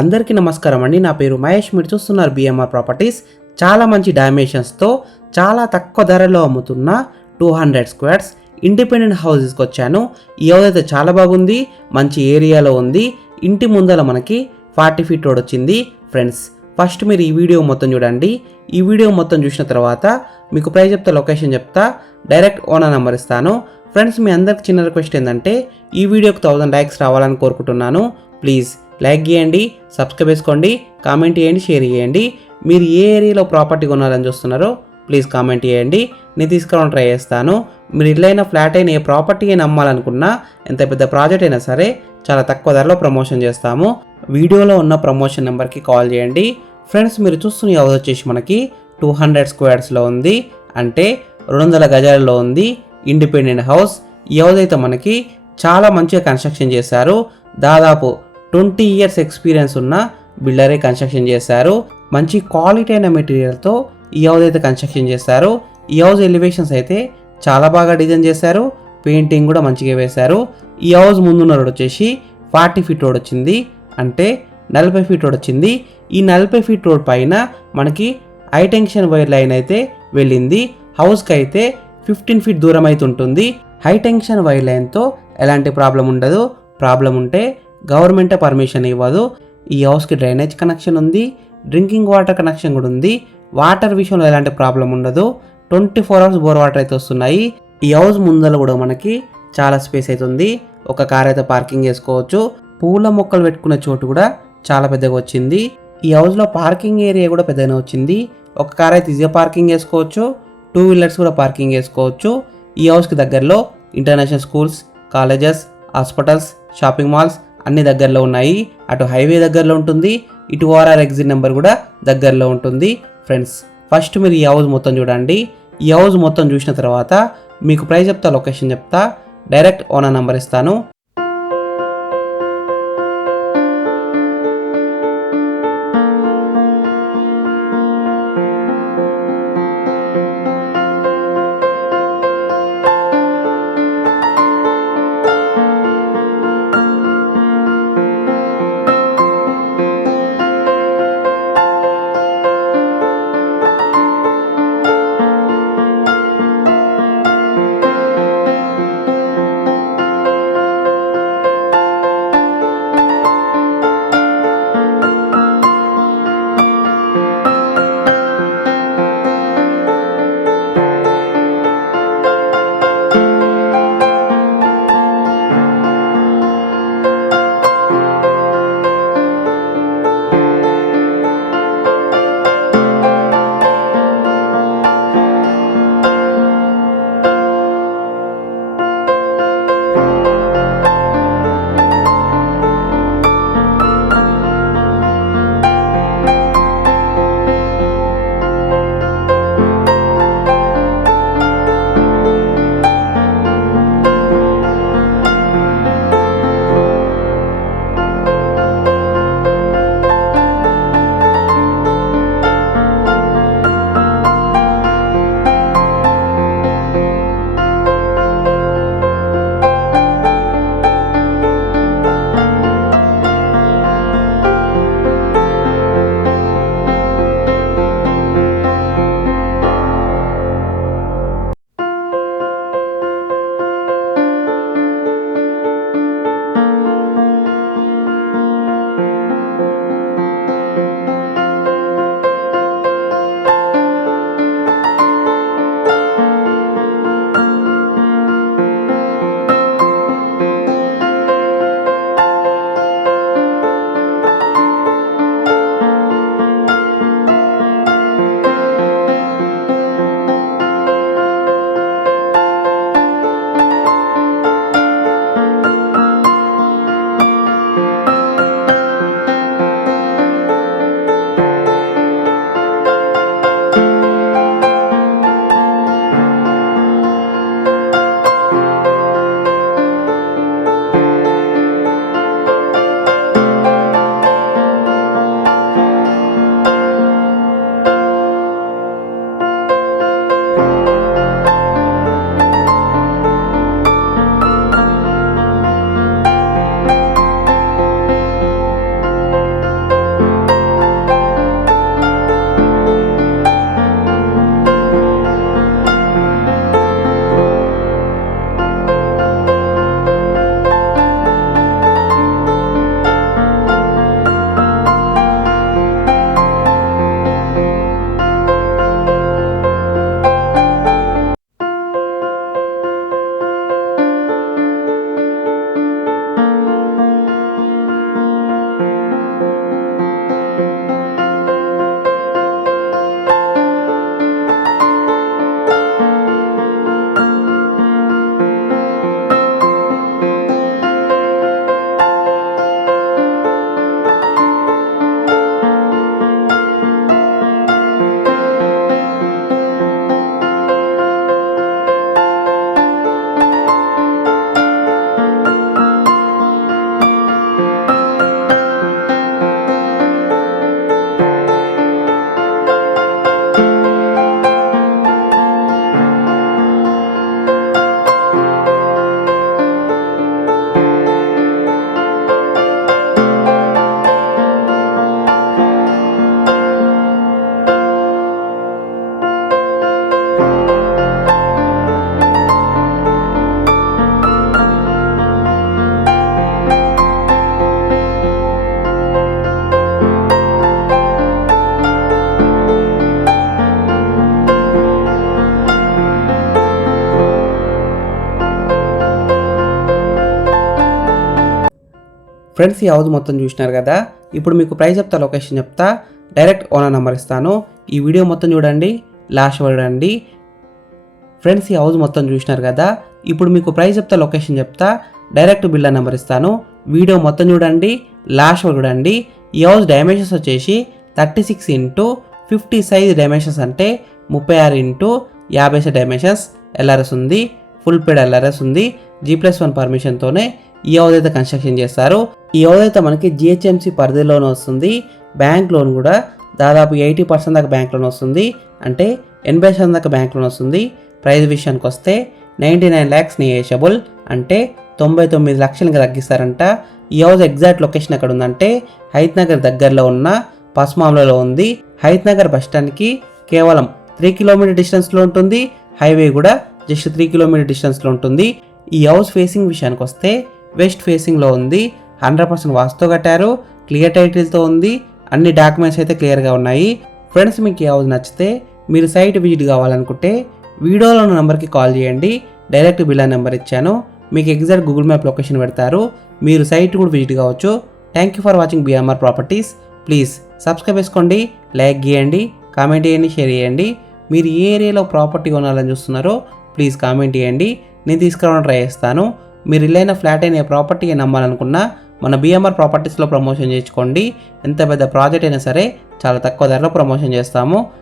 అందరికీ నమస్కారం అండి. నా పేరు మహేష్. మీరు చూస్తున్నారు బిఎంఆర్ ప్రాపర్టీస్. చాలా మంచి డైమెన్షన్స్తో చాలా తక్కువ ధరలో అమ్ముతున్న 200 స్క్వేర్స్ ఇండిపెండెంట్ హౌస్ తీసుకొచ్చాను. ఈ హౌస్ అయితే చాలా బాగుంది, మంచి ఏరియాలో ఉంది. ఇంటి ముందర మనకి 40 ఫీట్ రోడ్ వచ్చింది. ఫ్రెండ్స్, ఫస్ట్ మీరు ఈ వీడియో మొత్తం చూడండి. ఈ వీడియో మొత్తం చూసిన తర్వాత మీకు ప్రైస్ చెప్తా, లొకేషన్ చెప్తా, డైరెక్ట్ ఓనర్ నెంబర్ ఇస్తాను. ఫ్రెండ్స్, మీ అందరికి చిన్న రిక్వెస్ట్ ఏంటంటే ఈ వీడియోకి 1000 లైక్స్ రావాలని కోరుకుంటున్నాను. ప్లీజ్ లైక్ చేయండి, సబ్స్క్రైబ్ చేసుకోండి, కామెంట్ చేయండి, షేర్ చేయండి. మీరు ఏ ఏరియాలో ప్రాపర్టీ కొనాలని చూస్తున్నారో ప్లీజ్ కామెంట్ చేయండి, నేను తీసుకోవడం ట్రై చేస్తాను. మీరు ఇల్లైనా ఫ్లాట్ అయినా ఏ ప్రాపర్టీ అయినా అమ్మాలనుకున్నా, ఎంత పెద్ద ప్రాజెక్ట్ అయినా సరే చాలా తక్కువ ధరలో ప్రమోషన్ చేస్తాము. వీడియోలో ఉన్న ప్రమోషన్ నెంబర్కి కాల్ చేయండి. ఫ్రెండ్స్, మీరు చూస్తున్న హౌస్ వచ్చేసి మనకి 200 స్క్వేర్స్లో ఉంది, అంటే 200 గజాలలో ఉంది. Independent house. ఈ హౌస్ అయితే మనకి చాలా మంచిగా కన్స్ట్రక్షన్ చేశారు. దాదాపు 20 ఇయర్స్ ఎక్స్పీరియన్స్ ఉన్న బిల్డరే కన్స్ట్రక్షన్ చేశారు. మంచి క్వాలిటీ అయిన మెటీరియల్తో ఈ హౌస్ అయితే కన్స్ట్రక్షన్ చేశారు. ఈ హౌస్ ఎలివేషన్స్ అయితే చాలా బాగా డిజైన్ చేశారు, పెయింటింగ్ కూడా మంచిగా వేశారు. ఈ హౌస్ ముందున్న రోడ్ వచ్చేసి 40 ఫీట్ రోడ్ వచ్చింది, అంటే 40 ఫీట్ రోడ్ వచ్చింది. ఈ 40 ఫీట్ రోడ్ పైన మనకి హై టెన్షన్ వైర్ లైన్ అయితే వెళ్ళింది. హౌస్కి అయితే 15 ఫీట్ దూరం అయితే ఉంటుంది. హై టెన్షన్ వైర్ లైన్తో ఎలాంటి ప్రాబ్లం ఉండదు. ప్రాబ్లం ఉంటే గవర్నమెంటే పర్మిషన్ ఇవ్వదు. ఈ హౌస్కి డ్రైనేజ్ కనెక్షన్ ఉంది, డ్రింకింగ్ వాటర్ కనెక్షన్ కూడా ఉంది. వాటర్ విషయంలో ఎలాంటి ప్రాబ్లం ఉండదు. 24 అవర్స్ బోర్ వాటర్ అయితే వస్తున్నాయి. ఈ హౌస్ ముందర కూడా మనకి చాలా స్పేస్ అయితే ఉంది. ఒక కార్ అయితే పార్కింగ్ చేసుకోవచ్చు. పూల మొక్కలు పెట్టుకునే చోటు కూడా చాలా పెద్దగా వచ్చింది. ఈ హౌస్లో పార్కింగ్ ఏరియా కూడా పెద్దగానే వచ్చింది. ఒక కార్ అయితే ఈజీగా పార్కింగ్ చేసుకోవచ్చు, 2 వీలర్స్ కూడా పార్కింగ్ చేసుకోవచ్చు. ఈ హౌస్కి దగ్గరలో international schools, colleges, hospitals, shopping malls అన్ని దగ్గరలో ఉన్నాయి. అటు హైవే దగ్గరలో ఉంటుంది, ఇటు ఓఆర్ఆర్ ఎగ్జిట్ నెంబర్ కూడా దగ్గరలో ఉంటుంది. ఫ్రెండ్స్, ఫస్ట్ మీరు ఈ హౌస్ మొత్తం చూడండి. ఈ హౌస్ మొత్తం చూసిన తర్వాత మీకు ప్రైస్ చెప్తా, లొకేషన్ చెప్తా, డైరెక్ట్ ఓనర్ నెంబర్ ఇస్తాను. ఫ్రెండ్స్ ఈ హౌస్ మొత్తం చూసినారు కదా, ఇప్పుడు మీకు ప్రైస్ చెప్తా, లొకేషన్ చెప్తా, డైరెక్ట్ ఓనర్ నెంబర్ ఇస్తాను. ఈ వీడియో మొత్తం చూడండి, లాస్ట్ చూడండి. ఫ్రెండ్స్ ఈ హౌస్ మొత్తం చూసినారు కదా, ఇప్పుడు మీకు ప్రైస్ చెప్తా, లొకేషన్ చెప్తా, డైరెక్ట్ బిల్డర్ నెంబర్ ఇస్తాను. వీడియో మొత్తం చూడండి, లాస్ట్ చూడండి. ఈ హౌస్ డైమెన్షన్స్ వచ్చేసి 36x50 సైజ్ డైమెన్షన్స్, అంటే 36x50 డైమెన్షన్స్. ఎల్ఆర్ఎస్ ఉంది, ఫుల్ పేడ్ ఎల్ఆర్ఎస్ ఉంది. G+1 పర్మిషన్తోనే ఈ హౌస్ అయితే కన్స్ట్రక్షన్ చేస్తారు. ఈ హౌస్ అయితే మనకి GHMC పరిధిలోనే వస్తుంది. బ్యాంక్ లోన్ కూడా దాదాపు 80% దాకా బ్యాంక్ లోన్ వస్తుంది, అంటే 80% దాకా బ్యాంక్ లోన్ వస్తుంది. ప్రైస్ విషయానికి వస్తే 99 lakhs నెగోషియబుల్, అంటే 99 లక్షలు ఇంకా తగ్గిస్తారంట. ఈ హౌస్ ఎగ్జాక్ట్ లొకేషన్ ఎక్కడ ఉందంటే హైత్ నగర్ దగ్గరలో ఉన్న పస్మాంలలో ఉంది. హైత్ నగర్ బస్ స్టాండ్కి కేవలం 3 కిలోమీటర్ డిస్టెన్స్లో ఉంటుంది. హైవే కూడా జస్ట్ 3 కిలోమీటర్ డిస్టెన్స్లో ఉంటుంది. ఈ హౌస్ ఫేసింగ్ విషయానికి వస్తే వెస్ట్ ఫేసింగ్లో ఉంది. 100% వాస్తుతో కట్టారు, క్లియర్ టైటిల్తో ఉంది. అన్ని డాక్యుమెంట్స్ అయితే క్లియర్గా ఉన్నాయి. ఫ్రెండ్స్ మీకు ఈ హౌస్ నచ్చితే మీరు సైట్ విజిట్ కావాలనుకుంటే వీడియోలో ఉన్న నెంబర్కి కాల్ చేయండి. డైరెక్ట్ బిల్లా నెంబర్ ఇచ్చాను, మీకు ఎగ్జాక్ట్ గూగుల్ మ్యాప్ లొకేషన్ పెడతారు. మీరు సైట్ కూడా విజిట్ కావచ్చు. Thank you for watching BMR properties. Please subscribe చేసుకోండి, లైక్ చేయండి, కామెంట్ చేయండి, షేర్ చేయండి. మీరు ఏ ఏరియాలో ప్రాపర్టీ కొనాలని చూస్తున్నారో ప్లీజ్ కామెంట్ చేయండి, నేను తీసుకురావడం ట్రై చేస్తాను. మీరు ఇల్లైన ఫ్లాట్ అయిన ప్రాపర్టీ నమ్మాలనుకున్నా మన BMR ప్రాపర్టీస్లో ప్రమోషన్ చేసుకోండి. ఎంత పెద్ద ప్రాజెక్ట్ అయినా సరే చాలా తక్కువ ధరలో ప్రమోషన్ చేస్తాము.